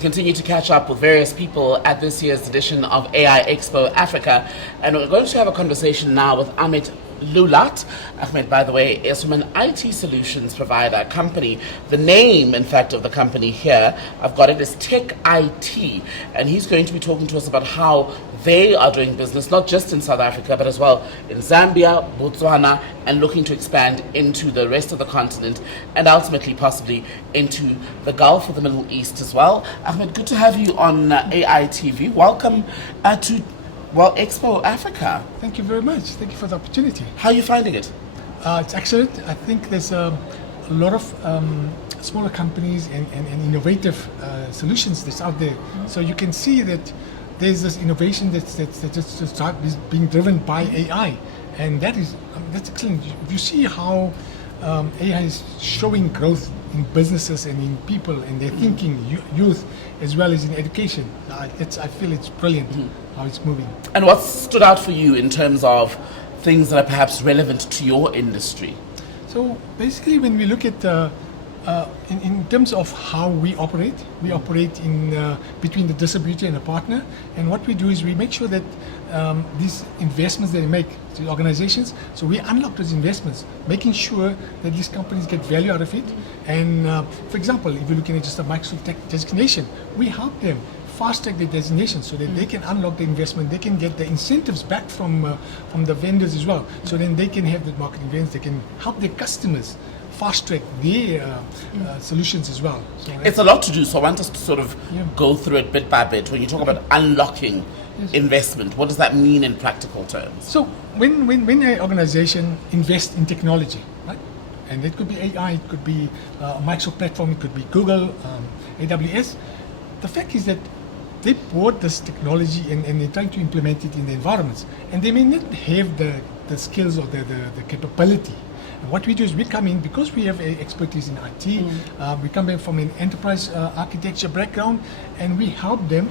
continue to catch up with various people at this year's edition of AI Expo Africa. And we're going to have a conversation now with Ahmed Lulat. Ahmed, by the way, is from an IT solutions provider company. The name, in fact, of the company here, I've got it, is TEC IT. And he's going to be talking to us about how they are doing business, not just in South Africa, but as well in Zambia, Botswana, and looking to expand into the rest of the continent and ultimately possibly into the Gulf of the Middle East as well. Ahmed, good to have you on AI TV. Welcome to Expo Africa. Thank you very much. Thank you for the opportunity. How are you finding it? It's excellent. I think there's a lot of smaller companies and innovative solutions that's out there. So you can see that there's this innovation that's being driven by AI, and that's excellent. You see how AI is showing growth in businesses and in people and their thinking, youth, as well as in education. I feel it's brilliant how it's moving. And what stood out for you in terms of things that are perhaps relevant to your industry? So basically, when we look at in terms of how we operate in between the distributor and the partner, and what we do is we make sure that these investments that they make to the organizations, so we unlock those investments, making sure that these companies get value out of it. And for example, if you're looking at just a Microsoft Tech designation, we help them fast track the designation so that they can unlock the investment, they can get the incentives back from the vendors as well, so then they can have the marketing events, they can help their customers fast track their solutions as well. So it's a lot to do, so I want us to sort of go through it bit by bit. When you talk about unlocking investment, what does that mean in practical terms? So when an organization invests in technology, right, and it could be AI, it could be a Microsoft platform, it could be Google, AWS, the fact is that they bought this technology and they're trying to implement it in the environments, and they may not have the skills or the capability. And what we do is we come in, because we have expertise in IT, we come in from an enterprise architecture background, and we help them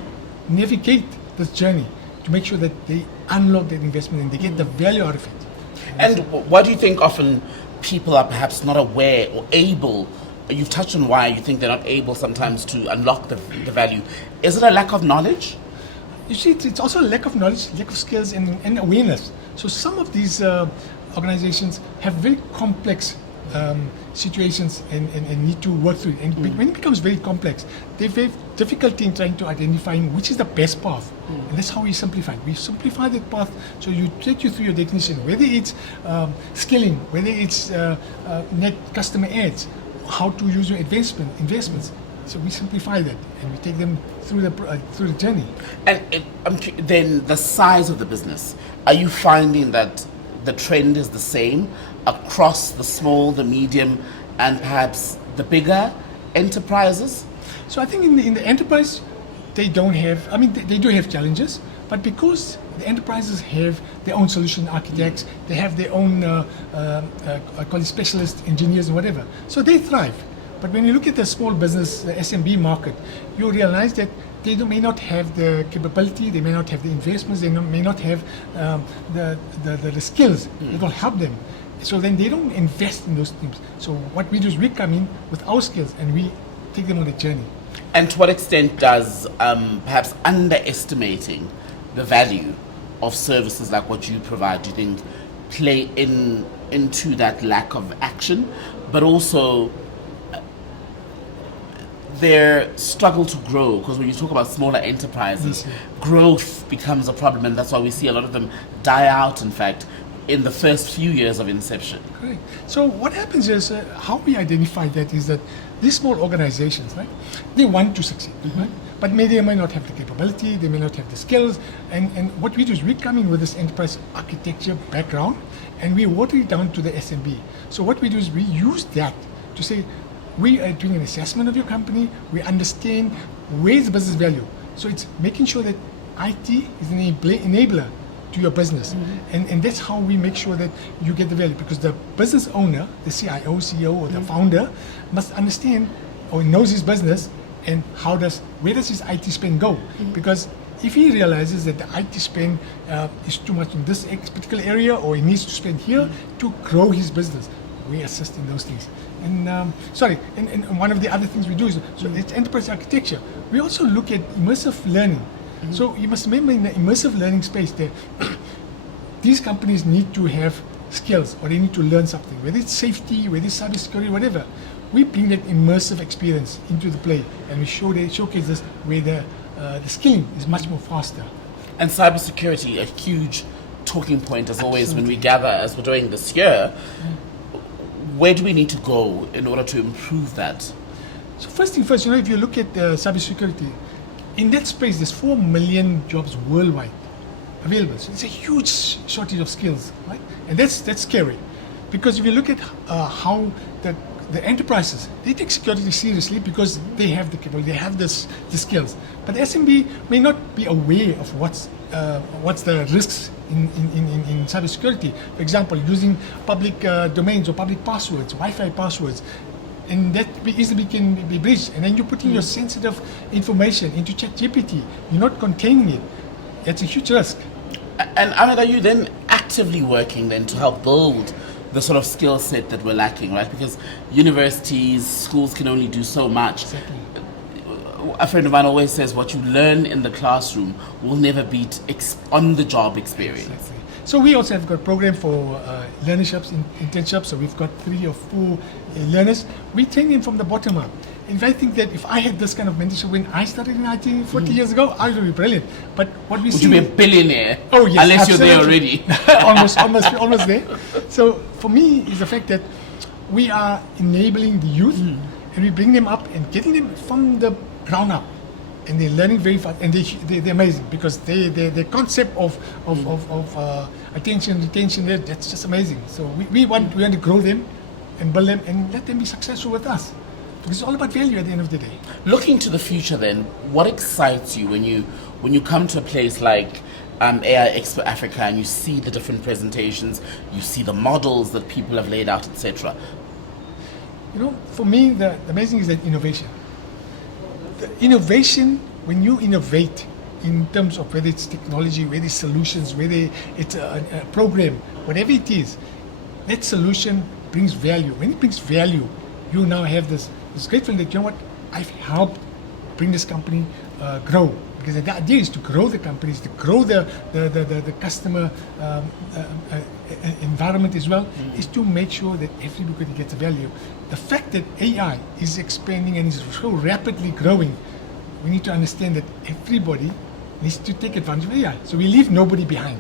navigate this journey to make sure that they unlock that investment and they get the value out of it. And what do you think often people are perhaps not aware or able? You've touched on why you think they're not able sometimes to unlock the value. Is it a lack of knowledge? You see, it's also a lack of knowledge, lack of skills and awareness. So some of these organizations have very complex situations and need to work through it. And when it becomes very complex, they have difficulty in trying to identifying which is the best path. And that's how we simplify. We simplify that path, so you take you through your definition, whether it's scaling, whether it's net customer ads, how to use your investments. So we simplify that and we take them through the journey. And then the size of the business, are you finding that the trend is the same across the small, the medium, and perhaps the bigger enterprises? So I think in the enterprise, they don't have, they do have challenges, but because the enterprises have their own solution architects, they have their own, I call it specialist engineers and whatever, so they thrive. But when you look at the small business, the SMB market, you realize that they may not have the capability, they may not have the investments, they may not have the skills that will help them. So then they don't invest in those things. So what we do is we come in with our skills and we take them on the journey. And to what extent does perhaps underestimating the value of services like what you provide, do you think, play into that lack of action, but also their struggle to grow? Because when you talk about smaller enterprises, growth becomes a problem, and that's why we see a lot of them die out, in fact, in the first few years of inception. Correct. So what happens is, how we identify that is that these small organizations, right, they want to succeed, right? But they may not have the capability, they may not have the skills, and what we do is we come in with this enterprise architecture background, and we water it down to the SMB. So what we do is we use that to say, we are doing an assessment of your company, we understand where's the business value. So it's making sure that IT is an enabler to your business. And that's how we make sure that you get the value, because the business owner, the CIO, CEO, or the founder must understand or knows his business and where does his IT spend go? Because if he realizes that the IT spend is too much in this particular area, or he needs to spend here to grow his business, we assist in those things. And one of the other things we do is, so it's enterprise architecture. We also look at immersive learning. So you must remember in the immersive learning space there, these companies need to have skills or they need to learn something, whether it's safety, whether it's cybersecurity, whatever. We bring that immersive experience into the play and we showcase this where the skilling is much more faster. And cybersecurity, a huge talking point as always when we gather as we're doing this year. Where do we need to go in order to improve that? So first thing first, if you look at cybersecurity, in that space there's 4 million jobs worldwide available. So it's a huge shortage of skills, right? And that's scary, because if you look at how the enterprises, they take security seriously because they have the capability, they have the skills. But the SMB may not be aware of what's the risks in cybersecurity. For example, using public domains or public passwords, Wi-Fi passwords, and that easily can be breached. And then you're putting your sensitive information into ChatGPT. You're not containing it. That's a huge risk. And Ahmed, are you then actively working then to help build the sort of skill set that we're lacking, right? Because universities, schools can only do so much. Exactly. A friend of mine always says what you learn in the classroom will never beat on-the-job experience. Exactly. So we also have got a program for learnerships, internships. So we've got 3 or 4 learners. We train them from the bottom up. In fact, I think that if I had this kind of mentorship when I started in IT 40 years ago, I would be brilliant. But what we see... Would you be a billionaire? Oh, yes, unless absolutely. you're there already. almost there. So for me, is the fact that we are enabling the youth and we bring them up and getting them from the ground up. And they're learning very fast, and they're amazing because the concept of attention, retention, that's just amazing. So we want to grow them and build them and let them be successful with us. Because it's all about value at the end of the day. Looking to the future then, what excites you when you come to a place like AI Expo Africa and you see the different presentations, you see the models that people have laid out, etc.? For me, the amazing is that innovation. The innovation, when you innovate in terms of whether it's technology, whether it's solutions, whether it's a program, whatever it is, that solution brings value. When it brings value, you now have this great feeling that, I've helped bring this company grow. Because the idea is to grow the companies, to grow the customer environment as well, is to make sure that everybody gets value. The fact that AI is expanding and is so rapidly growing, we need to understand that everybody needs to take advantage of AI. So we leave nobody behind.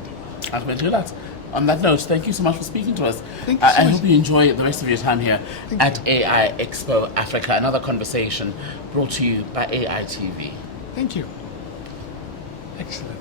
Ahmed Lulat. On that note, thank you so much for speaking to us. Thank you so I much. hope you enjoy the rest of your time here at AI Expo Africa. Another conversation brought to you by AI TV. Thank you. Excellent.